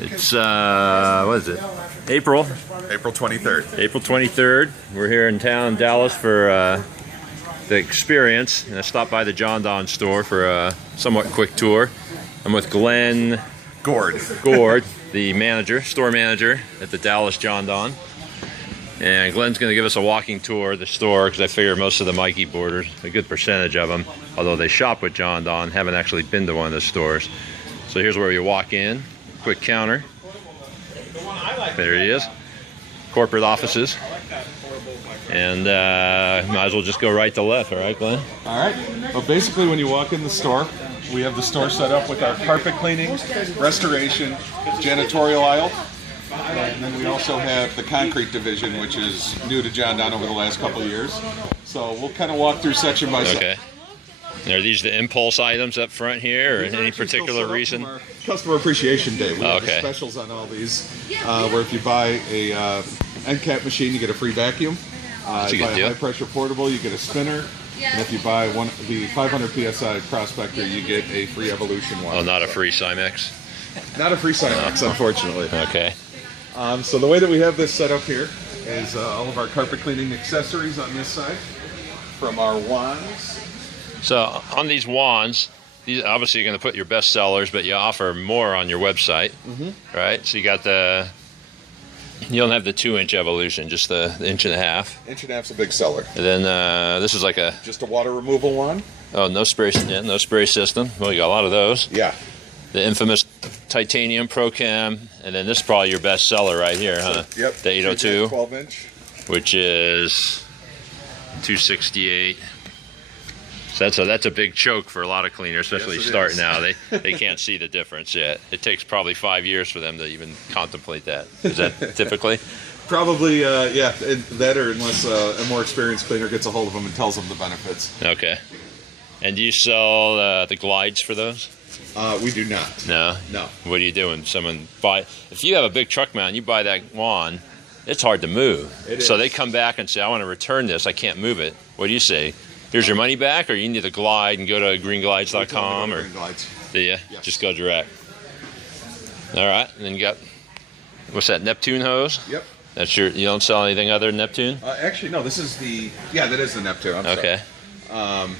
It's, what is it? April 23rd. April 23rd. We're here in town, Dallas, for the experience. And I stopped by the Jon Don store for a somewhat quick tour. I'm with Glenn Gord, the manager, store manager at the Dallas Jon Don. And Glenn's going to give us a walking tour of the store because I figure most of the Mikey boarders, a good percentage of them, although they shop with Jon Don, haven't actually been to one of the stores. So here's where you walk in. Quick counter. There he is. Corporate offices. And might as well just go right to left, all right, Glenn? All right. Well, basically, when you walk in the store, we have the store set up with our carpet cleaning, restoration, janitorial aisle. And then we also have the concrete division, which is new to Jon Don over the last couple of years. So we'll kind of walk through section by section. Okay. Are these the impulse items up front here, or any particular reason? Our Customer Appreciation Day. We have the specials on all these, where if you buy a end cap machine, you get a free vacuum. That's If you a buy good a deal. high pressure portable, you get a spinner. And if you buy the 500 PSI Prospector, you get a free Evolution one. Oh, not a free Cymex? Not a free Cymex, unfortunately. Okay. So the way that we have this set up here is all of our carpet cleaning accessories on this side, from our wands. So on these wands, these obviously you're going to put your best sellers, but you offer more on your website, right? So you got you don't have the 2-inch Evolution, just the 1.5 inch. 1.5 inch a big seller. And then this is like just a water removal wand. Oh, no spray system. Well, you got a lot of those. Yeah. The infamous titanium Pro Chem, and then this is probably your best seller right here, huh? Yep. The 802, 12-inch, which is $268. So that's a big choke for a lot of cleaners, especially starting out. They can't see the difference yet. It takes probably 5 years for them to even contemplate that. Is that typically? Probably, yeah. That or unless a more experienced cleaner gets a hold of them and tells them the benefits. Okay. And do you sell the glides for those? We do not. No? No. What do you do when someone if you have a big truck mount, you buy that wand, it's hard to move. So they come back and say, I want to return this, I can't move it. What do you say? Here's your money back, or you need a glide and go to greenglides.com, or do you? Yes. Just go direct. All right, and then you got, what's that, Neptune hose? Yep. That's you don't sell anything other than Neptune? Actually, no, this is that is the Neptune. I'm okay. Sorry.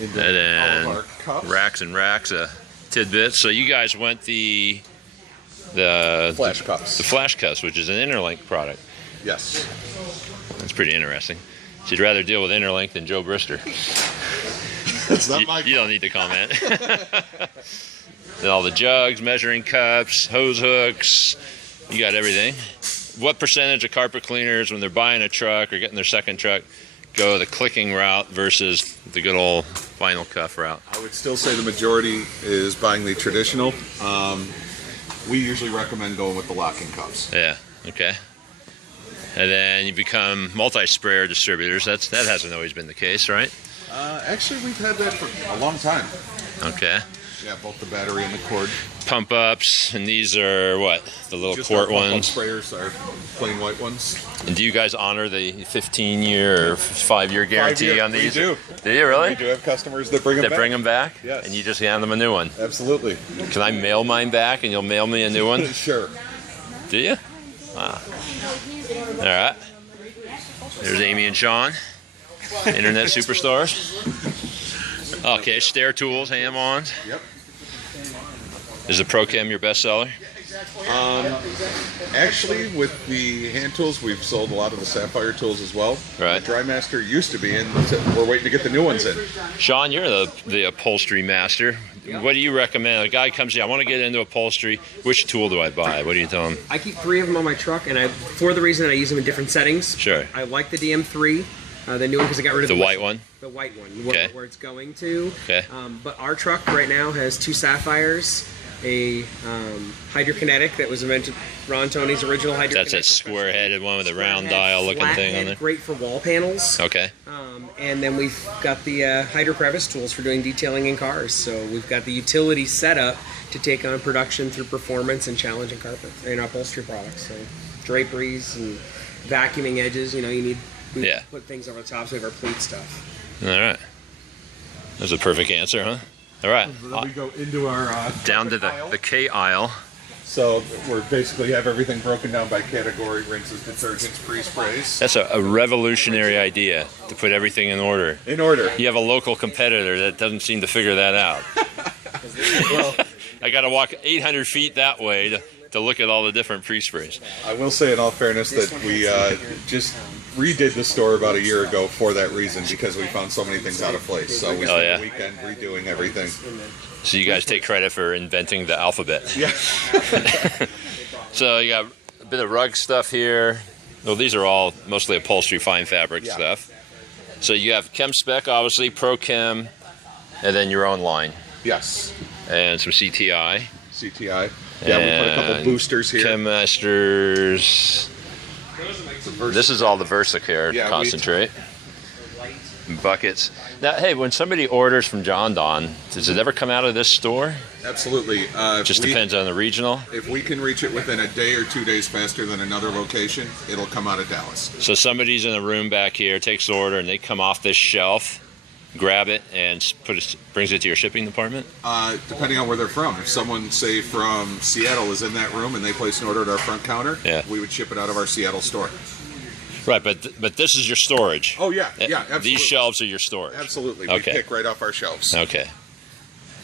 And then all of our cups. racks and racks of tidbits. So you guys went the Flash cups. The Flash cups, which is an Interlink product. Yes. That's pretty interesting. So you'd rather deal with Interlink than Joe Brister. That's not my. You don't need to comment. Then all the jugs, measuring cups, hose hooks, you got everything. What percentage of carpet cleaners, when they're buying a truck or getting their second truck, go the clicking route versus the good old vinyl cuff route? I would still say the majority is buying the traditional. We usually recommend going with the locking cuffs. Yeah, okay. And then you become multi-sprayer distributors. That hasn't always been the case, right? Actually, we've had that for a long time. Okay. Yeah, both the battery and the cord. Pump ups, and these are what? The little Just quart our pump-up ones? sprayers are plain white ones. And do you guys honor the 15-year or 5-year guarantee on these? We do. Do you really? We do have customers that bring them back. Bring them back? Yes. And you just hand them a new one? Absolutely. Can I mail mine back and you'll mail me a new one? Sure. Do you? Wow. All right. There's Amy and Sean, internet superstars. Okay, stair tools, ham-ons. Yep. Is the Pro Chem your best seller? Actually, with the hand tools, we've sold a lot of the Sapphire tools as well. Right. The DryMaster used to be in. We're waiting to get the new ones in. Sean, you're the upholstery master. What do you recommend? A guy comes here, I want to get into upholstery. Which tool do I buy? What do you tell him? I keep 3 of them on my truck, and for the reason that I use them in different settings. Sure. I like the DM3, the new one, because I got rid of the white one. The white one, okay. Where it's going to. Okay. But our truck right now has 2 Sapphires, a hydrokinetic that was invented, Ron Tony's original hydrokinetic. That's that square-headed one with a round dial-looking thing on there. Great for wall panels. Okay. And then we've got the hydro crevice tools for doing detailing in cars. So we've got the utility setup to take on production through performance and challenging carpet and upholstery products. So draperies and vacuuming edges. You know, we put things over the top. So we have our pleat stuff. All right. That's a perfect answer, huh? All right. So then we go into our down to the K aisle. So we're basically have everything broken down by category: rinses, detergents, pre-sprays. That's a revolutionary idea, to put everything in order. In order. You have a local competitor that doesn't seem to figure that out. Well, I got to walk 800 feet that way to look at all the different pre-sprays. I will say, in all fairness, that we just redid the store about a year ago for that reason, because we found so many things out of place. So we spent the weekend redoing everything. So you guys take credit for inventing the alphabet. Yeah. So you got a bit of rug stuff here. Well, these are all mostly upholstery, fine fabric stuff. So you have Chem Spec, obviously, Pro Chem, and then your own line. Yes. And some CTI. CTI. Yeah, we put a couple boosters here. Chem Masters. This is all the VersaCare concentrate. Buckets. Now, hey, when somebody orders from Jon Don, does it ever come out of this store? Absolutely. Just depends on the regional. If we can reach it within a day or 2 days faster than another location, it'll come out of Dallas. So somebody's in a room back here, takes the order, and they come off this shelf, grab it, and brings it to your shipping department? Depending on where they're from. If someone, say, from Seattle is in that room and they place an order at our front counter, we would ship it out of our Seattle store. Right, but this is your storage. Oh, yeah, absolutely. These shelves are your storage. Absolutely. We pick right off our shelves. Okay.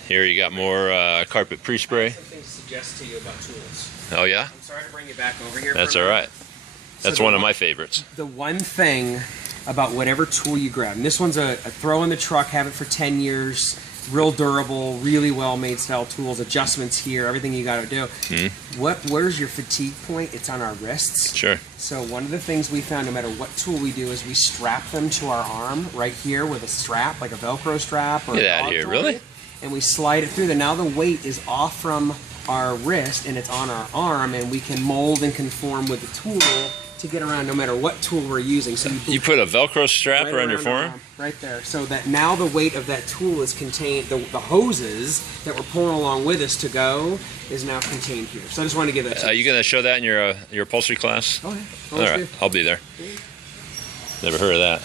Here you got more carpet pre-spray. Things to suggest to you about tools. Oh, yeah? I'm sorry to bring you back over here. That's all right. That's one of my favorites. The one thing about whatever tool you grab, and this one's a throw in the truck, have it for 10 years, real durable, really well made style tools, adjustments here, everything you got to do. Where's your fatigue point? It's on our wrists. Sure. So one of the things we found, no matter what tool we do, is we strap them to our arm right here with a strap, like a Velcro strap. Or get out of here, really? And we slide it through there. Now the weight is off from our wrist and it's on our arm, and we can mold and conform with the tool to get around no matter what tool we're using. So you put a Velcro strap around your forearm? Right there. So that now the weight of that tool is contained, the hoses that we're pulling along with us to go is now contained here. So I just wanted to give that to you. Are you going to show that in your upholstery class? Oh, yeah. All right, I'll be there. Never heard of that.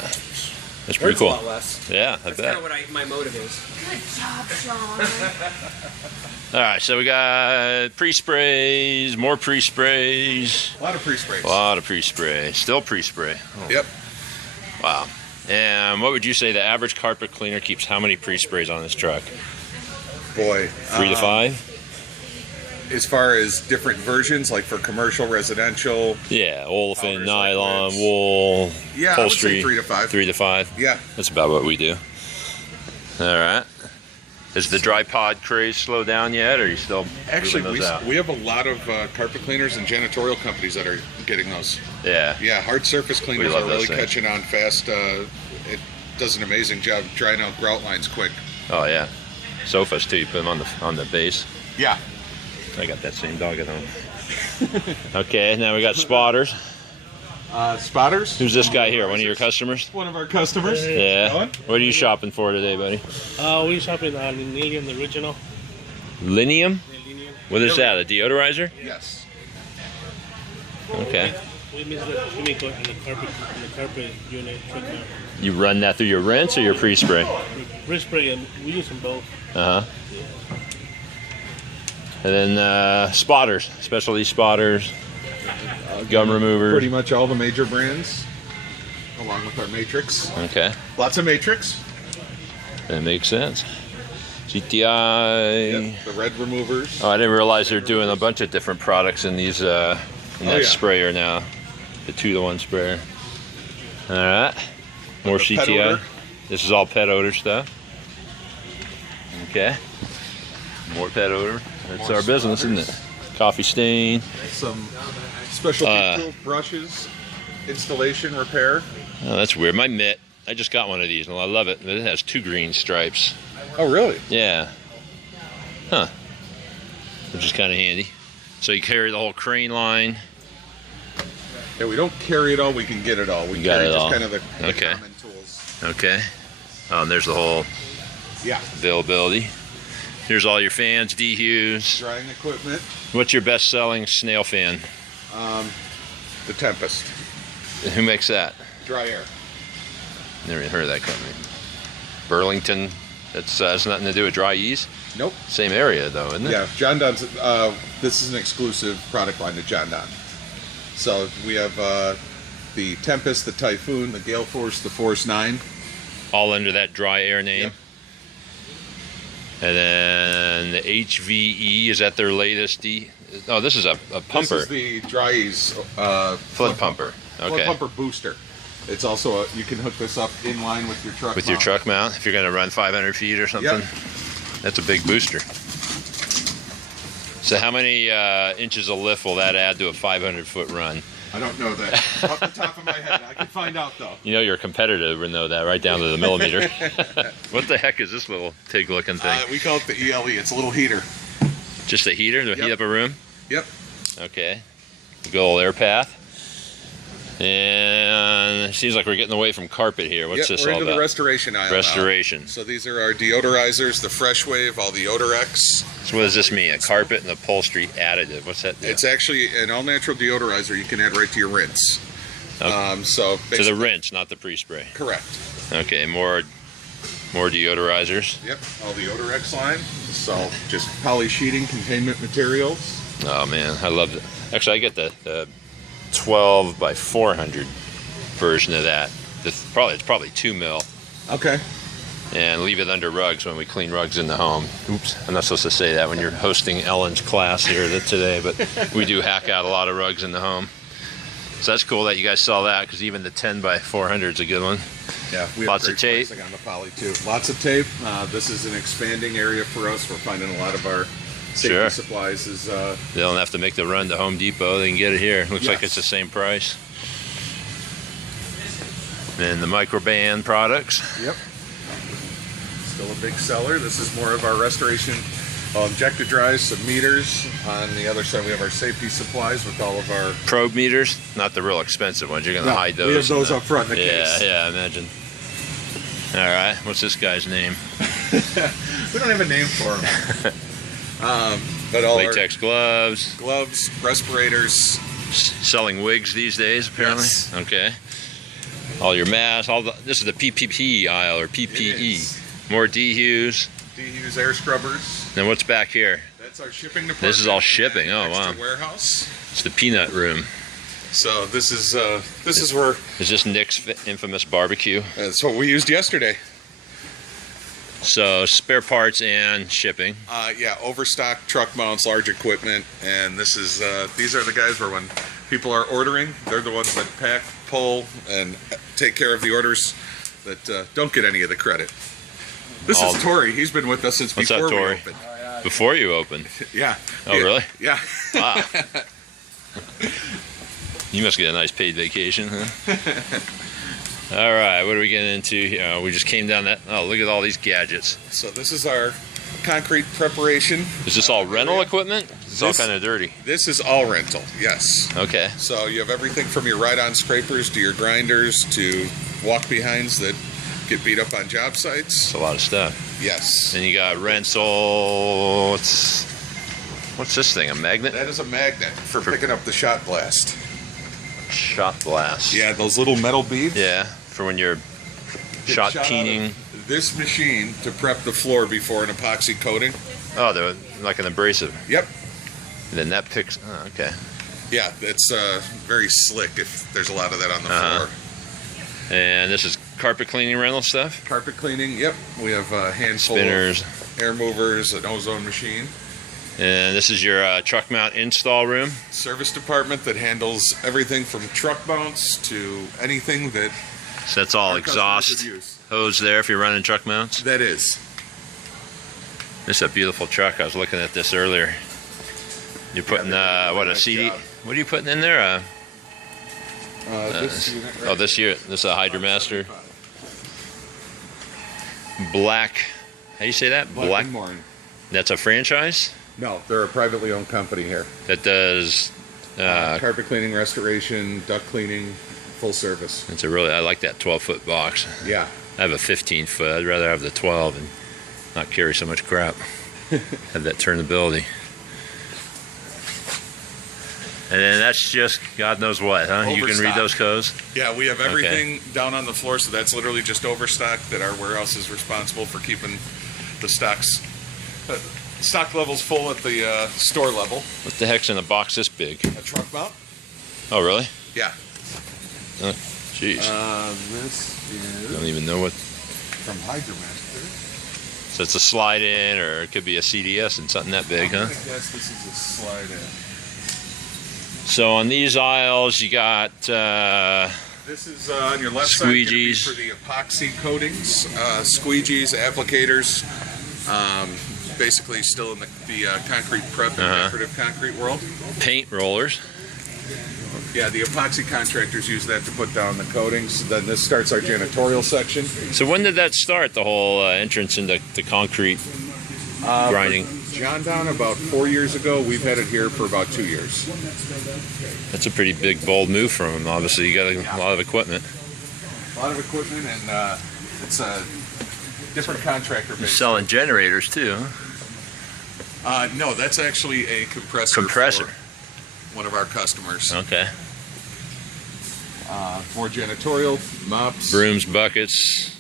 That's pretty cool. A lot less. Yeah, I bet. That's kind of what my motive is. Good job, Sean. All right, so we got pre-sprays, more pre-sprays. A lot of pre-sprays. A lot of pre-spray. Still pre-spray. Oh. Yep. Wow. And what would you say the average carpet cleaner keeps how many pre-sprays on this truck? Boy. 3 to 5? As far as different versions, like for commercial, residential. Yeah, olefin, nylon, wool, upholstery. I would say 3 to 5. 3 to 5? Yeah. That's about what we do. All right. Has the dry pod craze slowed down yet, or are you still Actually, those out? we have a lot of carpet cleaners and janitorial companies that are getting those. Yeah. Yeah, hard surface cleaners love are really those things. catching on fast. It does an amazing job drying out grout lines quick. Oh, yeah. Sofas, too. You put them on the base. Yeah. I got that same dog at home. Okay, now we got spotters. Spotters? Who's this guy here? One of your customers? One of our customers. Yeah. What are you shopping for today, buddy? We're shopping on Linium, the original. Linium? Linium. What is that, a deodorizer? Yes. Okay. We make it on the carpet unit truck now. You run that through your rinse or your pre-spray? Rinse spray, and we use them both. Uh-huh. And then spotters, specialty spotters, gum removers. Pretty much all the major brands, along with our Matrix. Okay. Lots of Matrix. That makes sense. GTI. Yep, the red removers. Oh, I didn't realize they're doing a bunch of different products in these that sprayer now. The 2-to-1 sprayer. All right. More Pet CTI. odor. This is all pet odor stuff. Okay. More pet odor. That's our business, isn't it? Coffee stain. Some specialty tools, brushes, installation, repair. Oh, that's weird. My mitt. I just got one of these, and I love it. But it has 2 green stripes. Oh, really? Yeah. Huh. Which is kind of handy. So you carry the whole crane line. Yeah, we don't carry it all. We can get it all. We got carry it just all. kind of the Okay. common tools. Okay. Oh, and there's the whole availability. Here's all your fans, dehues. Drying equipment. What's your best-selling snail fan? The Tempest. Who makes that? Dry air. Never even heard of that company. Burlington. That's has nothing to do with dry ease. Nope. Same area though, isn't it? Yeah, Jon Don's. This is an exclusive product line to Jon Don. So we have the Tempest, the Typhoon, the Gale Force, the Force 9. All under that dry air name. Yep. And then the HVE, is that their latest Oh, this is a pumper. This is the Dry Ease flood pumper. Okay. Flood pumper booster. It's also you can hook this up in line with your truck. With your truck mount, if you're going to run 500 feet or something. Yep. That's a big booster. So how many inches of lift will that add to a 500-foot run? I don't know that off the top of my head. I can find out though. You know your competitor would know that right down to the millimeter. What the heck is this little pig-looking thing? We call it the ELE. It's a little heater. Just a heater to heat Yep. up a room? Yep. Okay. Good old air path. And it seems like we're getting away from carpet here. What's this we're all into about? the restoration aisle. Restoration. Now. So these are our deodorizers, the Fresh Wave, all the Odorex. So what does this mean? A carpet and upholstery additive. What's that do? It's actually an all-natural deodorizer you can add right to your rinse. Okay. So to the rinse, not the pre-spray. Correct. Okay, more deodorizers. Yep, all the Odorex line. So just poly sheeting, containment materials. Oh man, I love it. Actually, I get the 12 by 400 version of that. It's probably 2 mil. Okay. And leave it under rugs when we clean rugs in the home. Oops, I'm not supposed to say that when you're hosting Ellen's class here today, but we do hack out a lot of rugs in the home. So that's cool that you guys saw that, because even the 10 by 400 is a good one. Yeah, we have Lots of great tape. pricing on the poly too. Lots of tape. This is an expanding area for us. We're finding a lot of our safety Sure. supplies is. They don't have to make the run to Home Depot. They can get it here. Looks like Yes. it's the same price. And the microband products. Yep. Still a big seller. This is more of our restoration injector dries, some meters. On the other side, we have our safety supplies with all of our. Probe meters, not the real expensive ones. You're going to hide those. We have those in up front in the yeah, case. Yeah, I imagine. All right, what's this guy's name? We don't have a name for them. But all Latex gloves. our gloves, respirators. Selling wigs these days, apparently. Yes. Okay. All your masks. This is the PPP aisle or It PPE. is. More DHUs. DHUs air scrubbers. Then what's back here? That's our shipping department. This is all shipping. and Oh, wow. extra warehouse. It's the peanut room. So this is where Is this Nick's infamous barbecue? that's what we used yesterday. So spare parts and shipping. Yeah, overstock truck mounts, large equipment, and this is these are the guys where when people are ordering, they're the ones that pack, pull, and take care of the orders that don't get any of the credit. This is Tori. He's been with us since What's before up, we Tori? opened. Before you opened. Yeah. Oh, really? Yeah. Wow. You must get a nice paid vacation, huh? All right, what are we getting into here? We just came down that. Oh, look at all these gadgets. So this is our concrete preparation. Is this all rental equipment? It's all This- kind of dirty. This is all rental. Yes. Okay. So you have everything from your ride-on scrapers to your grinders to walk-behinds that get beat up on job sites. It's a lot of stuff. Yes. And you got rental. What's this thing? A magnet? That is a magnet for picking up the shot blast. Shot blast. Yeah, those little metal beads. Yeah, for when you're get shot out peening. of this machine to prep the floor before an epoxy coating. Oh, they're like an abrasive. Yep. And then that picks. Oh, okay. Yeah, it's very slick if there's a lot of that on the floor. And this is carpet cleaning rental stuff. Carpet cleaning. Yep. We have a handful Spinners. of air movers, an ozone machine. And this is your truck mount install room. Service department that handles everything from truck mounts to anything that So that's all our customers exhaust would use. hose there if you're running truck mounts. That is. This is a beautiful truck. I was looking at this earlier. You're putting they did what, a nice CD? job. What are you putting in there? This unit right Oh, this is a Hydromaster Black. How do you say that? Black and Morn. That's a franchise No, they're a privately owned company here. that does. Carpet cleaning, restoration, duct cleaning, full service. I like that 12-foot box. Yeah. I have a 15-foot. I'd rather have the 12 and not carry so much crap. Have that turnability. And then that's just God knows what, huh? You can read Overstock. those codes? Yeah, we have everything down on the floor, so that's literally just overstock that our warehouse is responsible for keeping the stocks Stock level's full at the store level. What the heck's in a box this big? A truck mount? Oh, really? Yeah. Oh, jeez. This is Don't even know what. from Hydromaster. So it's a slide in, or it could be a CDS and something that big, huh? I guess this is a slide in. So on these aisles, you got This is on your left squeegees. side for the epoxy coatings, squeegees, applicators. Basically, still in the concrete prep and decorative concrete world. Paint rollers. Yeah, the epoxy contractors use that to put down the coatings. Then this starts our janitorial section. So when did that start? The whole entrance into the concrete grinding. Jon Don about 4 years ago. We've had it here for about 2 years. That's a pretty big, bold move from him. Obviously, you got a lot of equipment. A lot of equipment, and it's a different contractor You're base. selling generators too, huh? No, that's actually a compressor. Compressor. For one of our customers. Okay. More janitorial, mops. Brooms, buckets,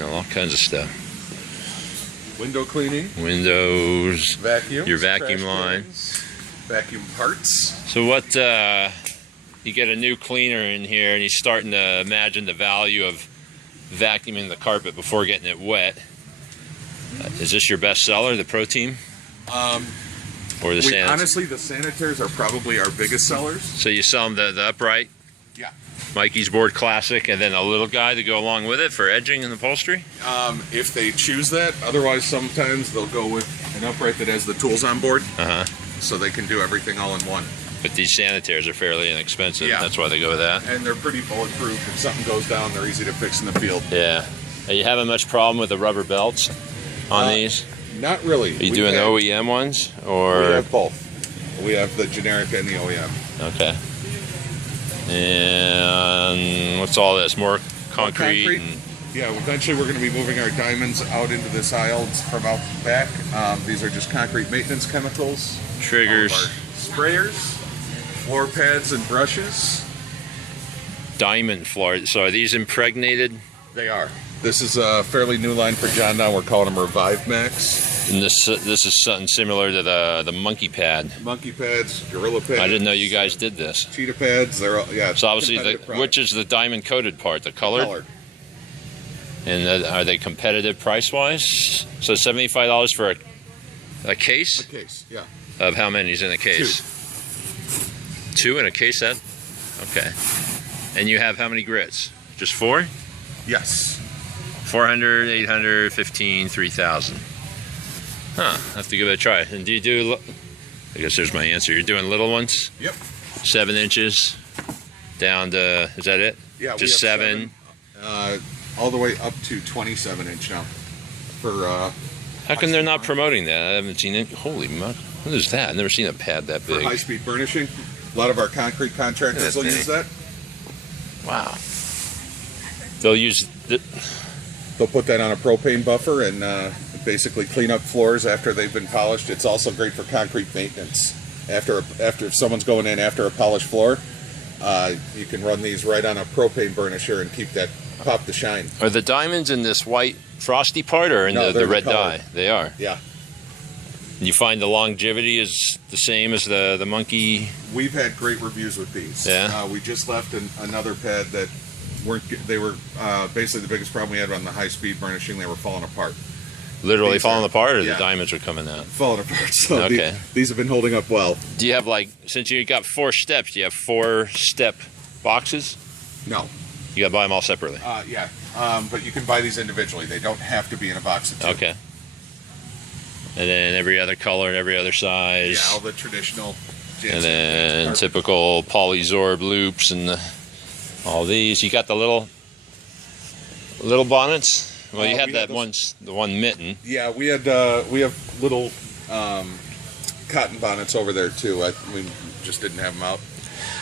all kinds of stuff. Window cleaning. Windows, Vacuum. your vacuum trash line. cans, Vacuum parts. So what, you get a new cleaner in here and you're starting to imagine the value of vacuuming the carpet before getting it wet. Is this your best seller, the Pro Team? Or the Sanitaires? Honestly, the Sanitaires are probably our biggest sellers. So you sell them the upright? Yeah. Mikey's Board Classic, and then a little guy to go along with it for edging and upholstery? If they choose that. Otherwise, sometimes they'll go with an upright that has the tools on board. So they can do everything all in one. But these Sanitaires are fairly inexpensive. Yeah. That's why they go with that. And they're pretty bulletproof. If something goes down, they're easy to fix in the field. Yeah. Are you having much problem with the rubber belts on these? Not really. Are you doing OEM ones? Or? We have both. We have the generic and the OEM. Okay. And what's all this? More concrete? And Yeah, eventually we're going to be moving our diamonds out into this aisle from out back. These are just concrete maintenance chemicals. triggers. All of our sprayers, floor pads, and brushes. Diamond floor. So are these impregnated? They are. This is a fairly new line for Jon Don. We're calling them Revive Max. And this is something similar to the monkey pad. Monkey pads, gorilla pads. I didn't know you guys did this. Cheetah pads. They're all, yeah. So obviously, competitive product. which is the diamond coated part, the colored? Colored. And are they competitive price wise? So $75 for a case? A case, yeah. Of how many's in a case? Two in a case set? Okay. And you have how many grits? Just 4? Yes. 400, 800, 15, 3,000. Huh, I have to give it a try. And do you do, I guess there's my answer. You're doing little ones? Yep. 7 inches down to, is that it? Yeah. Just we have 7? All the way up to 27 inch now. For How come they're not promoting that? I haven't seen it. Holy muck. What is that? I've never seen a pad that big. high speed burnishing. A lot of our concrete contractors will use that. Wow. They'll use They'll put that on a propane buffer and basically clean up floors after they've been polished. It's also great for concrete maintenance. After if someone's going in after a polished floor, you can run these right on a propane burnisher and keep that pop the shine. Are the diamonds in this white frosty part or in No, the they're red the color. dye? They are. Yeah. You find the longevity is the same as the monkey? We've had great reviews with these. Yeah. We just left another pad that they were basically the biggest problem we had on the high speed burnishing. They were falling apart. Literally These falling are- apart, or yeah. the diamonds are coming out? Falling apart. So Okay. these have been holding up well. Do you have, like, since you got 4 steps, do you have 4-step boxes? No. You gotta buy them all separately. Yeah. But you can buy these individually. They don't have to be in a box of two. Okay. And then every other color and every other size. Yeah, all the traditional. And then typical polysorb loops and all these. You got the little bonnets. Well, you had we that had those- the one mitten. Yeah, we have little cotton bonnets over there too. We just didn't have them out.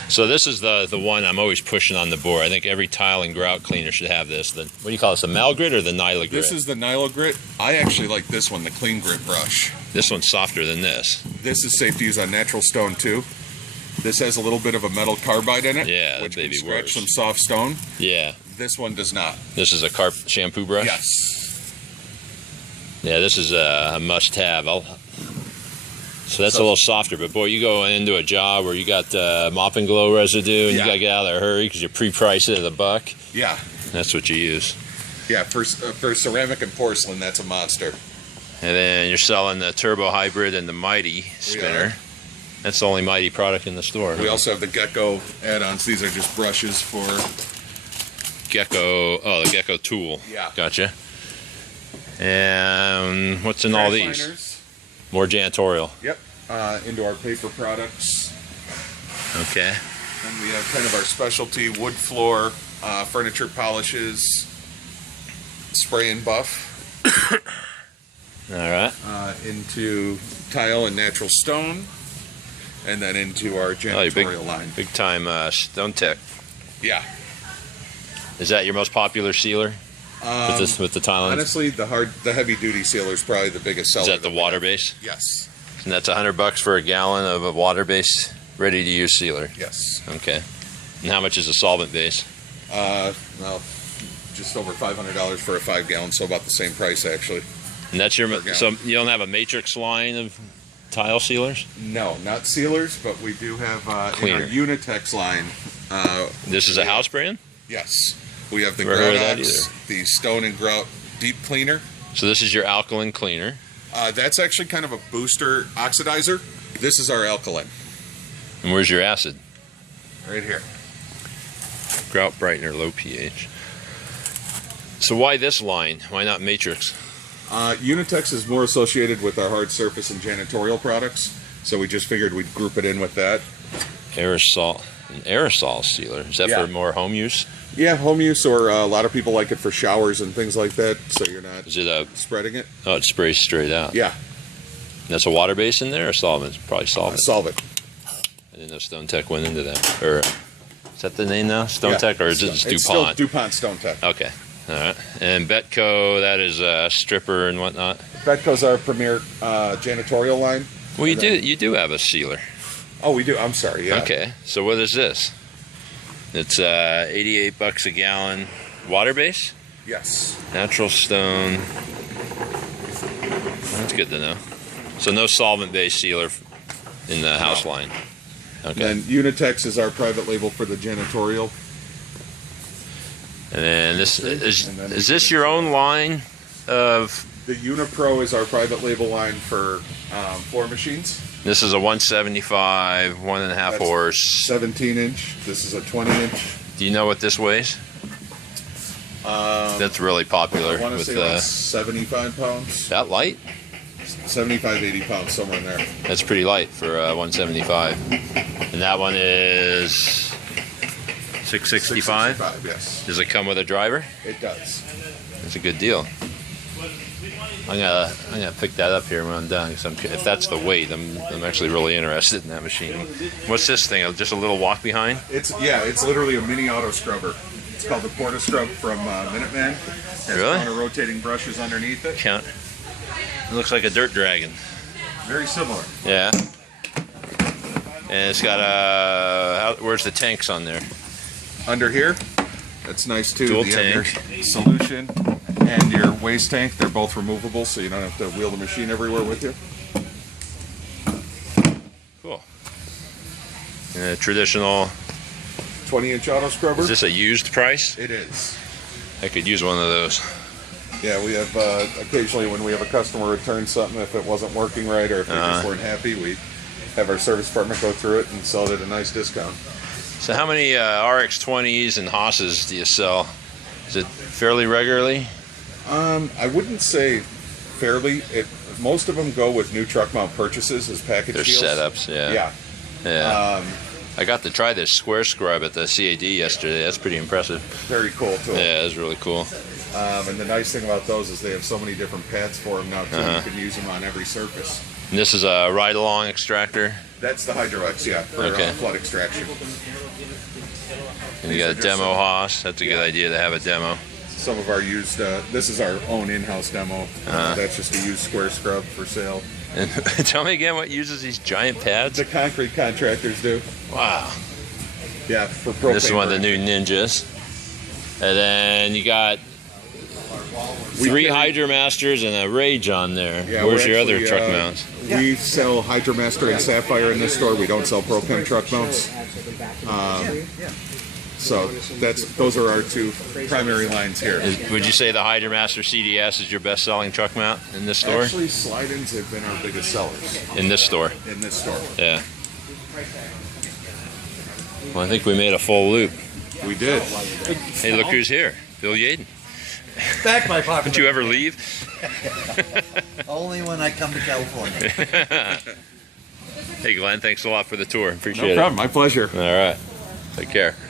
So this is the one I'm always pushing on the board. I think every tile and grout cleaner should have this. What do you call this? The Malgrit or the Nyla grit? This is the Nyla grit. I actually like this one, the clean grit brush. This one's softer than this. This is safe to use on natural stone too. This has a little bit of a metal carbide in it, Yeah, which that'd can be scratch worse. some soft stone. Yeah. This one does not. This is a carp shampoo brush. Yes. Yeah, this is a must-have. So that's a little softer, but boy, you go into a job where you got mop and glow residue, and you got to get out of there hurry because you pre-price it at $1. Yeah. That's what you use. Yeah, for ceramic and porcelain, that's a monster. And then you're selling the Turbo Hybrid and the Mighty spinner. That's the only Mighty product in the store. We also have the Gecko add-ons. These are just brushes for Gecko. Oh, the Gecko tool. Yeah. Gotcha. And what's in all these? liners. More janitorial. Yep. Into our paper products. Okay. And we have kind of our specialty wood floor, furniture polishes, spray and buff. All right. Into tile and natural stone. And then into our janitorial line. Big time Stone Tech. Yeah. Is that your most popular sealer? With the tile? Honestly, the heavy duty sealer is probably the biggest seller. Is that the water base? Yes. And that's $100 for a gallon of a water base ready to use sealer. Yes. Okay. And how much is a solvent base? Well, just over $500 for a 5-gallon, so about the same price actually. And that's your. Per So you don't have a matrix line of tile sealers? No, not sealers, but we do have in our Cleaner. Unitex line. This is a house brand? Yes. We have the Never heard of that Groutox, the Stone and Grout Deep Cleaner. So this is your alkaline cleaner. That's actually kind of a booster oxidizer. This is our alkaline. And where's your acid? Right here. Grout brightener, low pH. So why this line? Why not matrix? Unitex is more associated with our hard surface and janitorial products, so we just figured we'd group it in with that. An aerosol sealer. Is that Yeah. for more home use? Yeah, home use, or a lot of people like it for showers and things like that, so you're not Is it spreading it. Oh, it sprays straight out. Yeah, That's a water base in there or solvent? Probably solvent. solvent. I didn't know Stone Tech went into that. Or is that the name now? Stone Yeah. Tech, or is it just It's still DuPont? DuPont Stone Tech. Okay. All right. And Betco, that is a stripper and whatnot. Betco's our premier janitorial line. Well, you do have a sealer. Oh, we do. I'm sorry. Yeah. Okay. So what is this? It's $88 a gallon. Water base? Yes. Natural stone. That's good to know. So no solvent-based sealer in the house line. Okay. Then Unitex is our private label for the janitorial. And then this And then is this your own line of? The Unipro is our private label line for floor machines. This is a 175, 1.5 That's horse. 17-inch. This is a 20-inch. Do you know what this weighs? That's really popular I want to with say like 75 pounds. that light. 75, 80 pounds, somewhere in there. That's pretty light for 175. And that one is 665. 665, yes. Does it come with a driver? It does. That's a good deal. I'm gonna pick that up here when I'm done. 'Cause if that's the weight, I'm actually really interested in that machine. What's this thing? Just a little walk behind? It's literally a mini auto scrubber. It's called the Porta Scrub from Minuteman. Has Really? a lot of rotating brushes underneath it. Count. It looks like a dirt dragon. Very similar. Yeah. And it's got where's the tanks on there? Under here, that's nice too. Dual You have your tank. solution and your waste tank. They're both removable, so you don't have to wheel the machine everywhere with you. Cool. And a traditional. 20-inch auto scrubber. Is this a used price? It is. I could use one of those. Yeah, we have occasionally when we have a customer return something, if it wasn't working right or if they just weren't happy, we have our service department go through it and sell it at a nice discount. So how many RX-20s and Haas's do you sell? Is it fairly regularly? I wouldn't say fairly. Most of them go with new truck mount purchases as package They're deals. setups, yeah. Yeah. I got to try this square scrub at the CAD yesterday. That's pretty impressive. Very cool too. Yeah, it's really cool. And the nice thing about those is they have so many different pads for them now too. You can use them on every surface. And this is a ride-along extractor. That's the Hydro-X, yeah, for Okay. flood extraction. And you got a demo Haas. That's a good idea to have a demo. Some of our used, this is our own in-house demo. That's just a used square scrub for sale. And tell me again what uses these giant pads? The concrete contractors do. Wow. Yeah, for propane. This is one of the burning. new Ninjas. And then you got Three Hydramasters and a Rage on there. Yeah, Where's we're your other actually, truck mounts? We sell Hydromaster and Sapphire in this store. We don't sell Pro-Chem truck mounts. So those are our two primary lines here. Would you say the Hydromaster CDS is your best-selling truck mount in this store? Actually, slide-ins have been our biggest sellers In this store? in this store. Yeah. Well, I think we made a full loop. We did. Hey, look who's here. Bill Yaden. Back my pocket. Don't you ever leave? Only when I come to California. Hey, Glenn, thanks a lot for the tour. Appreciate No it. problem. My pleasure. All right. Take care.